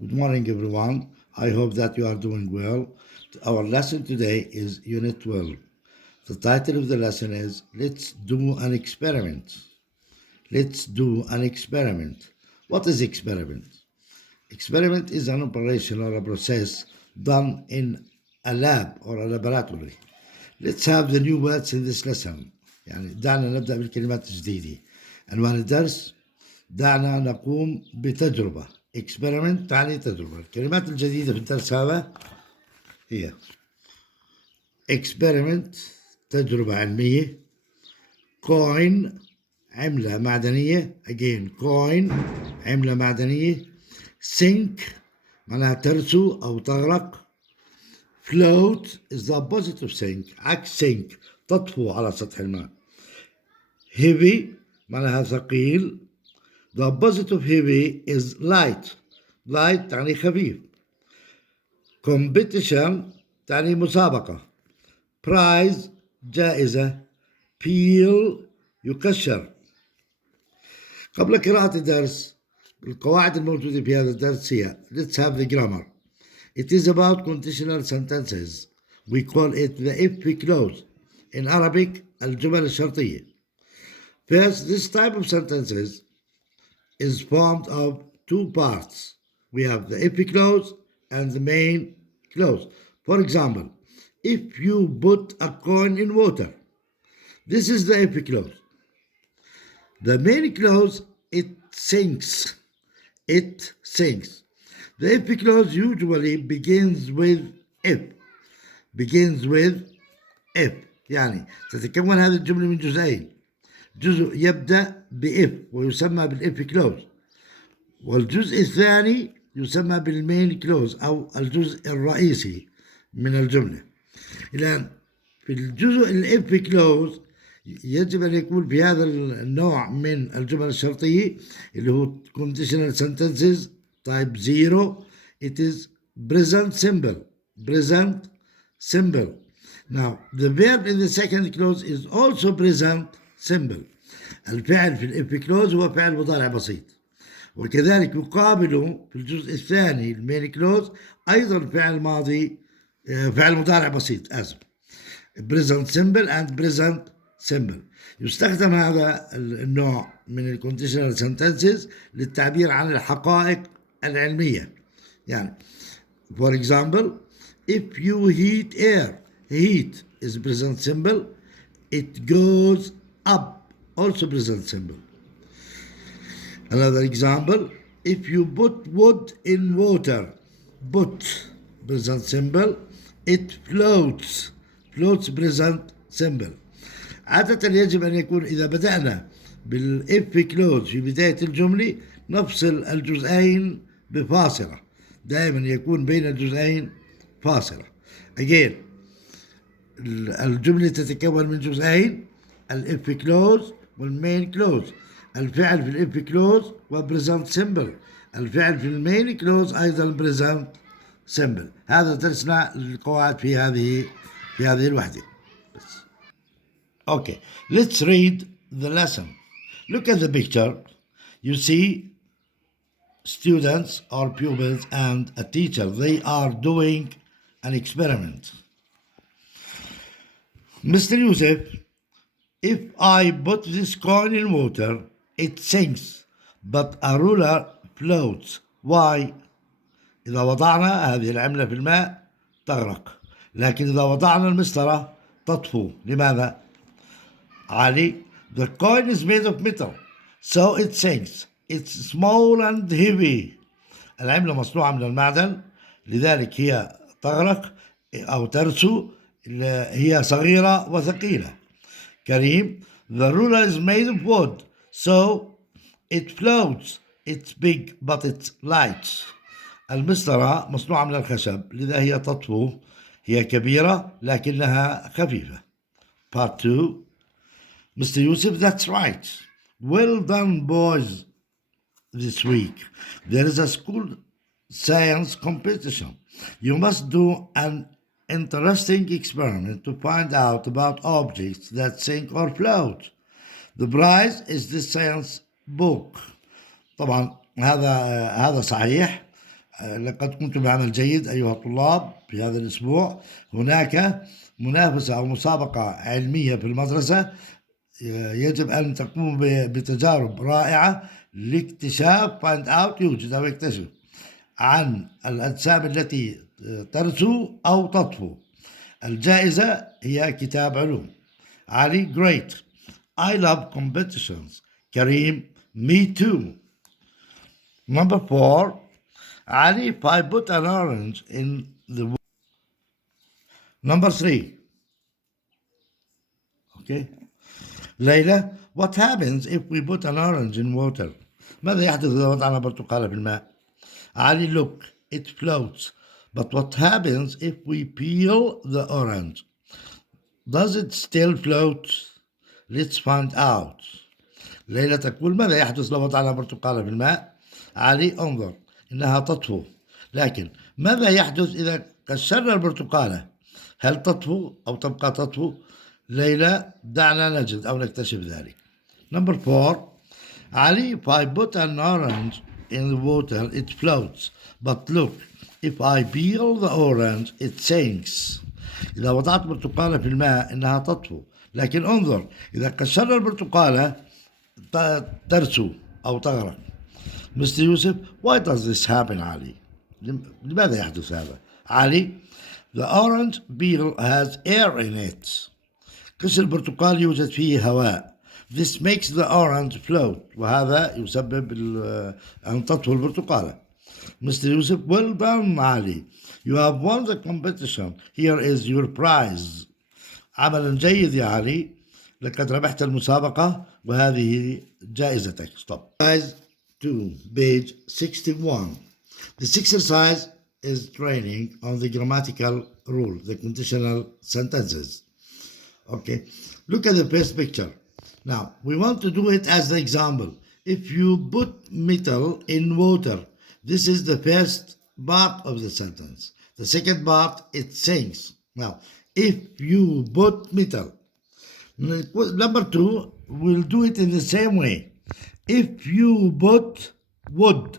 Good morning, everyone. I hope that you are doing well. Our lesson today is Unit 12. The title of the lesson is Let's Do an Experiment. Let's do an experiment. What is experiment? Experiment is an operation or a process done in a lab or a laboratory. Let's have the new words in this lesson. يعني دعنا نبدأ بالكلمات الجديدة. عنوان الدرس دعنا نقوم بتجربة. experiment تعني تجربة. الكلمات الجديدة في الدرس هذا هي experiment تجربة علمية، coin عملة معدنية again coin عملة معدنية، sink معناها ترسو أو تغرق، float is the opposite of sink عكس sink تطفو على سطح الماء، heavy معناها ثقيل. The opposite of heavy is light. Light تعني خفيف. Competition تعني مسابقة. Prize جائزة. Peel يكشر. قبل قراءة الدرس القواعد الموجودة في هذا الدرس هي Let's have the grammar. It is about conditional sentences. We call it the if clause. In Arabic الجمل الشرطية. First, this type of sentences is formed of two parts. We have the if clause and the main clause. For example, if you put a coin in water, this is the if clause. The main clause, it sinks. It sinks. The if clause usually begins with if. Begins with if. يعني تتكون هذه الجملة من جزئين. جزء يبدأ بإف ويسمى بالإف كلوز، والجزء الثاني يسمى بالمين كلوز أو الجزء الرئيسي من الجملة. الآن في الجزء الإف كلوز يجب أن يكون في هذا النوع من الجمل الشرطية اللي هو conditional sentences type 0. It is present simple. Present simple. Now the verb in the second clause is also present simple. الفعل في الإف كلوز هو فعل مضارع بسيط، وكذلك يقابله في الجزء الثاني المين كلوز أيضا فعل ماضي فعل مضارع بسيط آسف present simple and present simple. يستخدم هذا النوع من الكونديشنال sentences للتعبير عن الحقائق العلمية. يعني for example, if you heat air, heat is present simple, it goes up, also present simple. Another example, if you put wood in water, put present simple, it floats, floats present simple. عادة يجب أن يكون إذا بدأنا بالإف كلوز في بداية الجملة نفصل الجزئين بفاصلة، دائما يكون بين الجزئين فاصلة. Again الجملة تتكون من جزئين الإف كلوز والمين كلوز. الفعل في الإف كلوز وبريزنت سيمبل، الفعل في المين كلوز أيضا بريزنت سيمبل. هذا درسنا القواعد في هذه الوحدة. Okay, let's read the lesson. Look at the picture. You see students or pupils and a teacher. They are doing an experiment. Mr. Yusuf, if I put this coin in water, it sinks, but a ruler floats. Why? إذا وضعنا هذه العملة في الماء تغرق، لكن إذا وضعنا المسطرة تطفو. لماذا؟ علي, the coin is made of metal, so it sinks. It's small and heavy. العملة مصنوعة من المعدن لذلك هي تغرق أو ترسو، هي صغيرة وثقيلة. كريم, the ruler is made of wood, so it floats. It's big but it's light. المسطرة مصنوعة من الخشب لذا هي تطفو، هي كبيرة لكنها خفيفة. Part 2. Mr. Yusuf, that's right. Well done, boys. This week there is a school science competition. You must do an interesting experiment to find out about objects that sink or float. The prize is the science book. طبعا هذا صحيح. لقد قمتم بعمل جيد أيها الطلاب في هذا الأسبوع. هناك منافسة أو مسابقة علمية في المدرسة، يجب أن تقوموا بتجارب رائعة لاكتشاف find out يوجد أو يكتشف عن الأجسام التي ترسو أو تطفو. الجائزة هي كتاب علوم. علي great. I love competitions. Kareem me too. Number 4. Ali, if I put an orange in the... Number 3. Okay. Layla, what happens if we put an orange in water? ماذا يحدث إذا وضعنا برتقالة في الماء؟ Ali, look, it floats. But what happens if we peel the orange? Does it still float? Let's find out. ليلى تقول ماذا يحدث لو وضعنا برتقالة في الماء؟ علي انظر إنها تطفو. لكن ماذا يحدث إذا كسرنا البرتقالة؟ هل تطفو أو تبقى تطفو؟ ليلى دعنا نجد أو نكتشف ذلك. Number 4. علي, if I put an orange in the water it floats. But look, if I peel the orange it sinks. إذا وضعت برتقالة في الماء إنها تطفو. لكن انظر إذا كسرنا البرتقالة ترسو أو تغرق. Mr. Yusuf, why does this happen, Ali? لماذا يحدث هذا؟ علي, the orange peel has air in it. قشر البرتقال يوجد فيه هواء. This makes the orange float. وهذا يسبب أن تطفو البرتقالة. Mr. Yusuf, well done, Ali. You have won the competition. Here is your prize. عملا جيد يا علي. لقد ربحت المسابقة وهذه جائزتك. Stop. Exercise 2, page 61. This exercise is training on the grammatical rule, the conditional sentences. Okay. Look at the first picture. Now, we want to do it as the example. If you put metal in water, this is the first part of the sentence. The second part, it sinks. Now, if you put metal. Number 2, we'll do it in the same way. If you put wood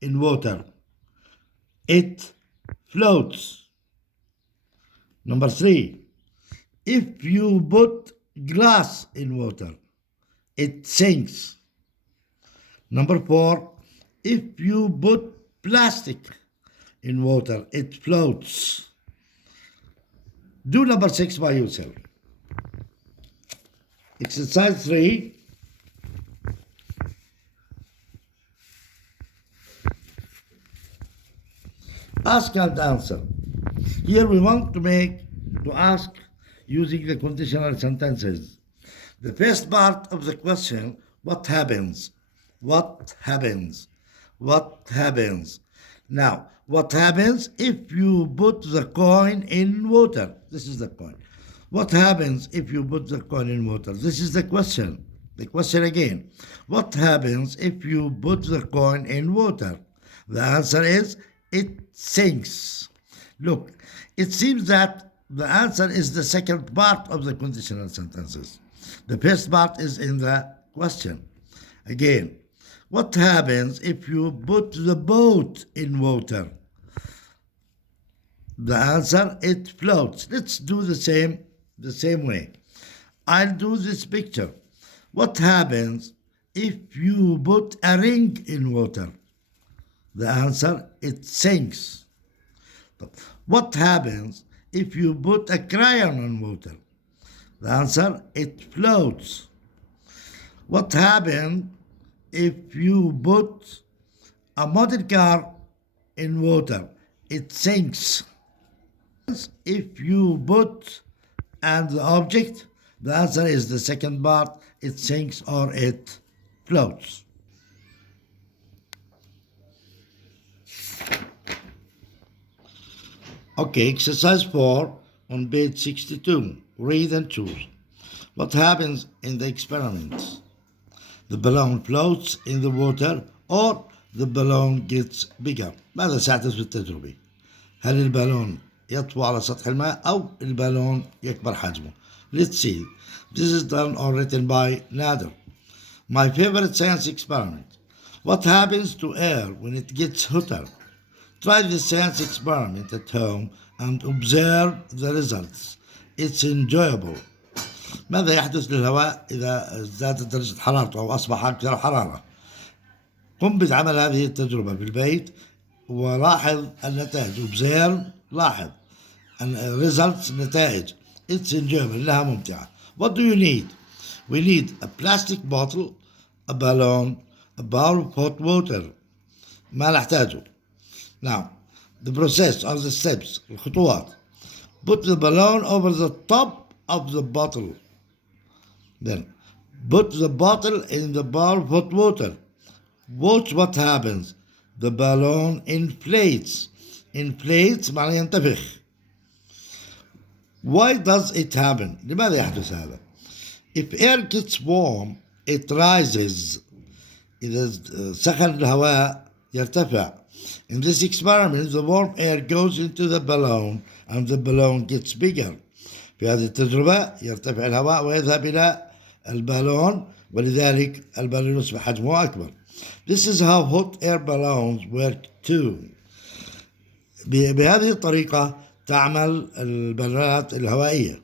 in water, it floats. Number 3, if you put glass in water, it sinks. Number 4, if you put plastic in water, it floats. Do number 6 by yourself. Exercise 3. Ask and answer. Here we want to ask using the conditional sentences. The first part of the question, what happens? What happens? What happens? Now, what happens if you put the coin in water? This is the coin. What happens if you put the coin in water? This is the question. The question again. What happens if you put the coin in water? The answer is it sinks. Look, it seems that the answer is the second part of the conditional sentences. The first part is in the question. Again, what happens if you put the boat in water? The answer, it floats. Let's do the same way. I'll do this picture. What happens if you put a ring in water? The answer, it sinks. What happens if you put a crayon in water? The answer, it floats. What happens if you put a model car in water? It sinks. If you put and the object, the answer is the second part, it sinks or it floats. Okay, exercise 4 on page 62. Read and choose. What happens in the experiment? The balloon floats in the water or the balloon gets bigger. ماذا سيحدث في التجربة؟ هل البالون يطفو على سطح الماء أو البالون يكبر حجمه؟ Let's see. This is done or written by Nader. My favorite science experiment. What happens to air when it gets hotter? Try the science experiment at home and observe the results. It's enjoyable. ماذا يحدث للهواء إذا ازدادت درجة حرارته أو أصبح أكثر حرارة؟ قم بعمل هذه التجربة بالبيت ولاحظ النتائج. observe لاحظ results نتائج. it's enjoyable إنها ممتعة. What do you need? We need a plastic bottle, a balloon, a bowl of hot water. ما نحتاجه. Now, the process or the steps الخطوات. Put the balloon over the top of the bottle. Then, put the bottle in the bowl of hot water. Watch what happens. The balloon inflates. Inflates معناه ينتفخ. Why does it happen? لماذا يحدث هذا? If air gets warm, it rises. إذا سخن الهواء يرتفع. In this experiment, the warm air goes into the balloon and the balloon gets bigger. في هذه التجربة يرتفع الهواء ويذهب إلى البالون ولذلك البالون يصبح حجمه أكبر. This is how hot air balloons work too. بهذه الطريقة تعمل البالونات الهوائية.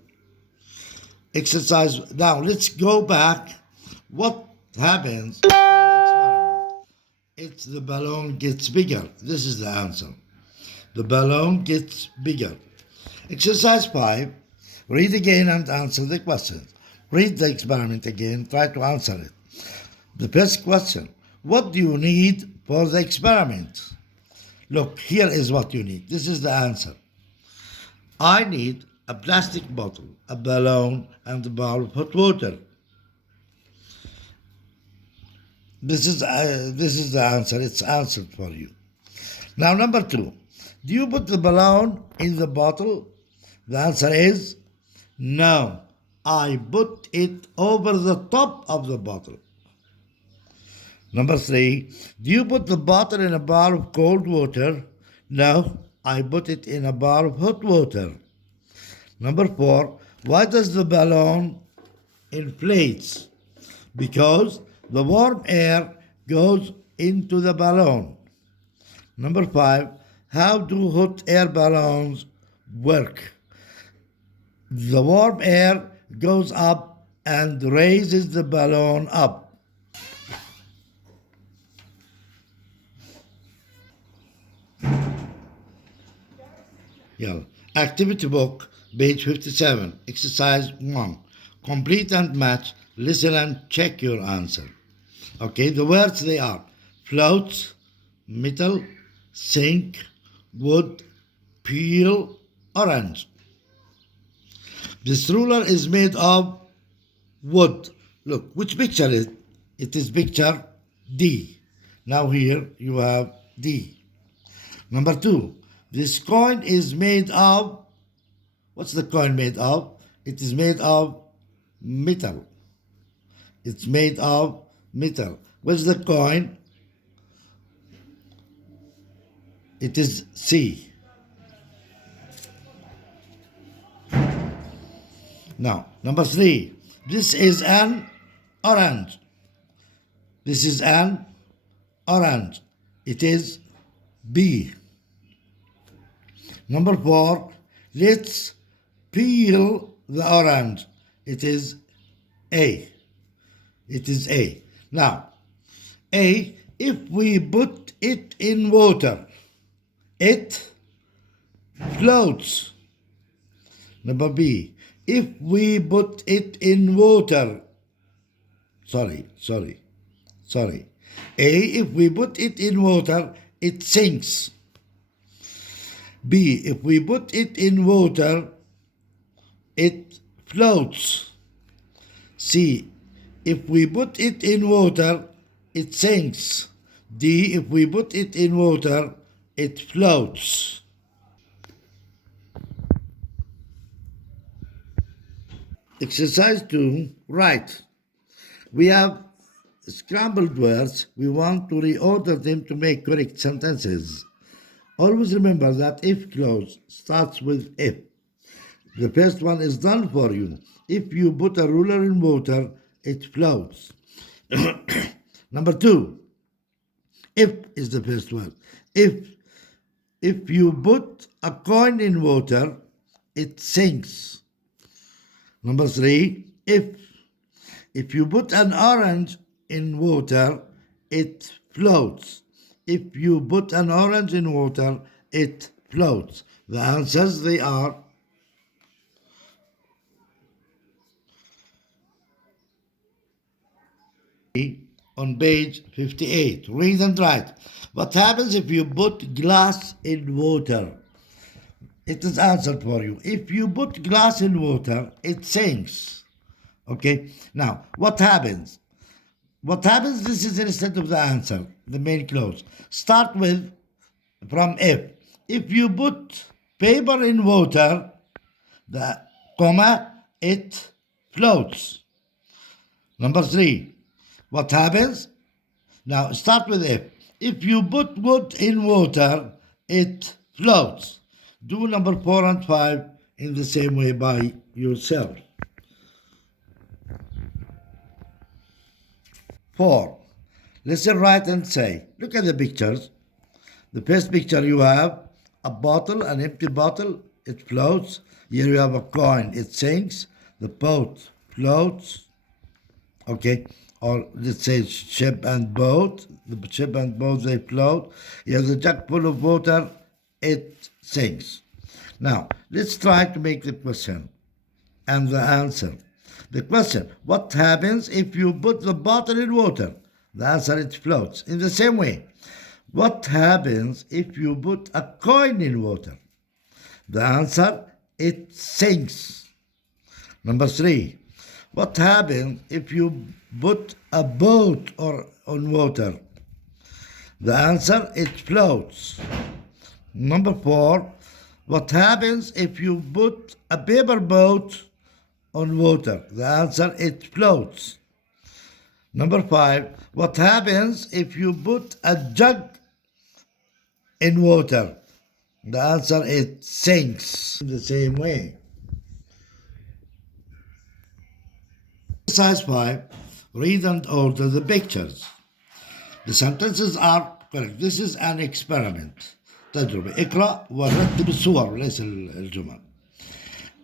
Exercise. Now let's go back. What happens in the experiment? It's the balloon gets bigger. This is the answer. The balloon gets bigger. Exercise 5. Read again and answer the questions. Read the experiment again. Try to answer it. The first question. What do you need for the experiment? Look, here is what you need. This is the answer. I need a plastic bottle, a balloon, and a bowl of hot water. This is the answer. It's answered for you. Now, number 2. Do you put the balloon in the bottle? The answer is no. I put it over the top of the bottle. Number 3. Do you put the bottle in a bowl of cold water? No. I put it in a bowl of hot water. Number 4. Why does the balloon inflate? Because the warm air goes into the balloon. Number 5. How do hot air balloons work? The warm air goes up and raises the balloon up. Activity book, page 57, exercise 1. Complete and match, listen and check your answer. Okay, the words they are float, metal, sink, wood, peel, orange. This ruler is made of wood. Look, which picture is it? It is picture D. Now here you have D. Number 2. This coin is made of, what's the coin made of? It is made of metal. It's made of metal. What's the coin? It is C. Now, number 3. This is an orange. This is an orange. It is B. Number 4, let's peel the orange. It is A. It is A. Now, A, if we put it in water, it floats. Number B, if we put it in water, sorry. A, if we put it in water, it sinks. B, if we put it in water, it floats. C, if we put it in water, it sinks. D, if we put it in water, it floats. Exercise 2, write. We have scrambled words. We want to reorder them to make correct sentences. Always remember that if clause starts with if. The first one is done for you. If you put a ruler in water, it floats. Number 2, if is the first word. If if you put a coin in water, it sinks. Number 3, if you put an orange in water, it floats. If you put an orange in water, it floats. The answers, they are on page 58. Read and write. What happens if you put glass in water? It is answered for you. If you put glass in water, it sinks. Okay. Now, what happens? What happens? This is instead of the answer, the main clause. Start with from if. If you put paper in water, the comma, it floats. Number 3. What happens? Now start with if. If you put wood in water, it floats. Do number 4 and 5 in the same way by yourself. 4. Listen, write and say. Look at the pictures. The first picture you have a bottle, an empty bottle, it floats. Here you have a coin, it sinks. The boat floats. Okay, or let's say ship and boat. The ship and boat, they float. You have the jug full of water, it sinks. Now, let's try to make the question and the answer. The question, what happens if you put the bottle in water? The answer, it floats. In the same way, what happens if you put a coin in water? The answer, it sinks. Number 3, what happens if you put a boat on water? The answer, it floats. Number 4, what happens if you put a paper boat on water? The answer, it floats. Number 5, what happens if you put a jug in water? The answer, it sinks. In the same way. Exercise 5, read and order the pictures. The sentences are correct. This is an experiment. تجربة. اقرأ ورتب الصور وليس الجمل.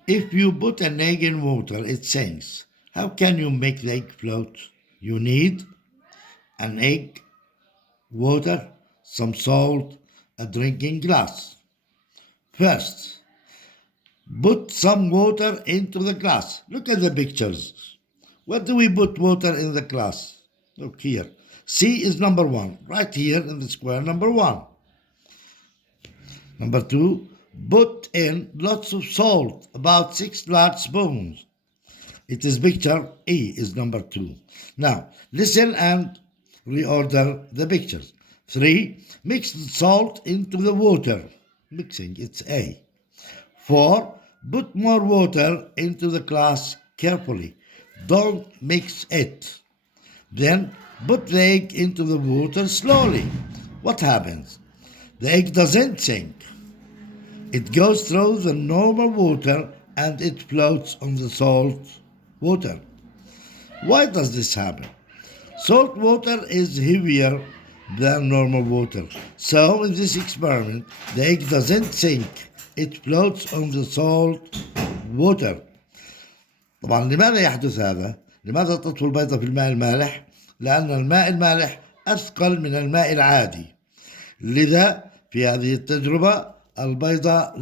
If you put an egg in water, it sinks. How can you make the egg float? You need an egg, water, some salt, a drinking glass. First, put some water into the glass. Look at the pictures. What do we put water in the glass? Look here. C is number 1. Right here in the square, number 1. Number 2, put in lots of salt, about 6 large spoons. It is picture E is number 2. Now, listen and reorder the pictures. 3, mix the salt into the water. Mixing, it's A. 4, put more water into the glass carefully. Don't mix it. Then put the egg into the water slowly. What happens? The egg doesn't sink. It goes through the normal water and it floats on the salt water. Why does this happen? Salt water is heavier than normal water. So in this experiment, the egg doesn't sink. It floats on the salt water. طبعا لماذا يحدث هذا؟ لماذا تطفو البيضة في الماء المالح؟ لأن الماء المالح أثقل من الماء العادي. لذا في هذه التجربة البيضة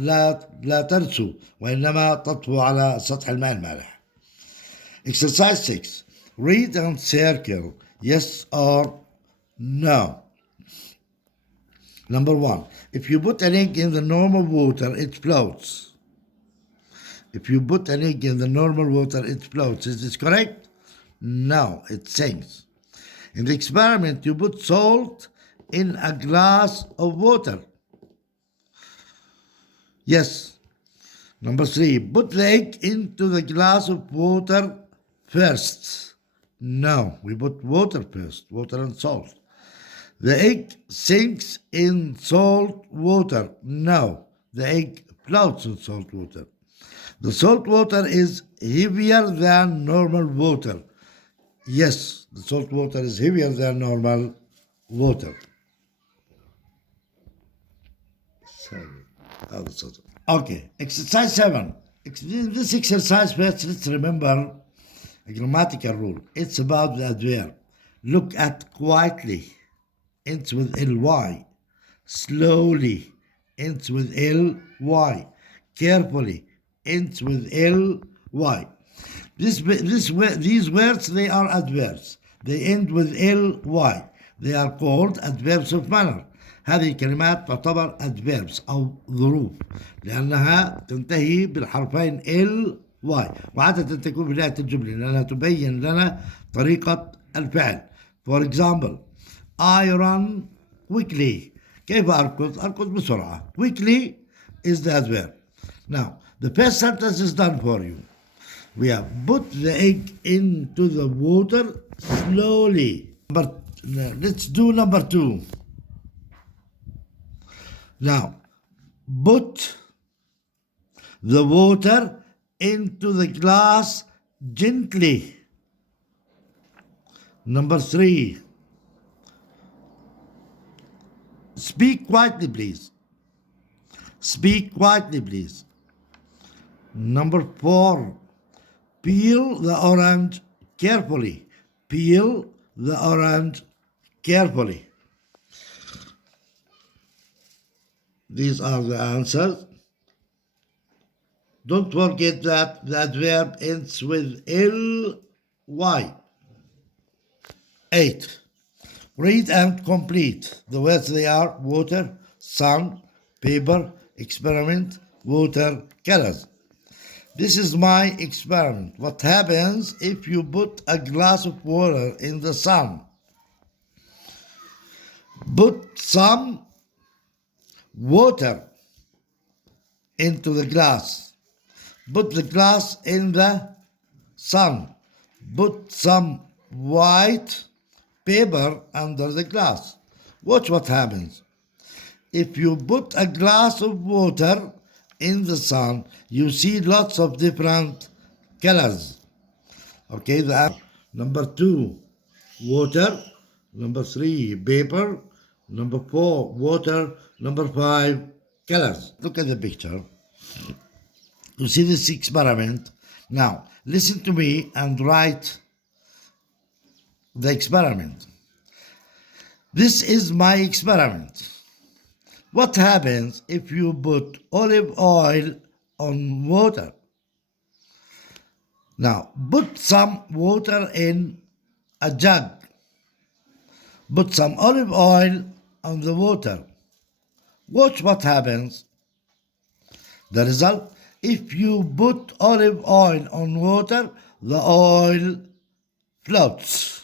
لا ترسو وإنما تطفو على سطح الماء المالح. Exercise 6. Read and circle yes or no. Number 1. If you put an egg in the normal water, it floats. If you put an egg in the normal water, it floats. Is this correct? No, it sinks. In the experiment, you put salt in a glass of water. Yes. Number 3, put the egg into the glass of water first. No, we put water first, water and salt. The egg sinks in salt water. No, the egg floats in salt water. The salt water is heavier than normal water. Yes, the salt water is heavier than normal water. هذا السطر. Okay, exercise 7. This exercise first, let's remember a grammatical rule. It's about the adverb. Look at quietly, ends with ly. Slowly, ends with ly. Carefully, ends with ly. These words, they are adverbs. They end with ly. They are called adverbs of manner. هذه الكلمات تعتبر adverbs أو ظروف لأنها تنتهي بالحرفين ly وعادة تكون في بداية الجملة لأنها تبين لنا طريقة الفعل. For example, I run quickly. كيف أركض؟ أركض بسرعة. Quickly is the adverb. Now, the first sentence is done for you. We have put the egg into the water slowly. Let's do number 2. Now, put the water into the glass gently. Number 3. Speak quietly, please. Speak quietly, please. Number 4. Peel the orange carefully. Peel the orange carefully. These are the answers. Don't forget that the adverb ends with ly. 8. Read and complete. The words they are water, sun, paper, experiment, water, colors. This is my experiment. What happens if you put a glass of water in the sun? Put some water into the glass. Put the glass in the sun. Put some white paper under the glass. Watch what happens. If you put a glass of water in the sun, you see lots of different colors. Okay, number 2, water. Number 3, paper. Number 4, water. Number 5, colors. Look at the picture. You see this experiment. Now, listen to me and write the experiment. This is my experiment. What happens if you put olive oil on water? Now, put some water in a jug. Put some olive oil on the water. Watch what happens. The result, if you put olive oil on water, the oil floats.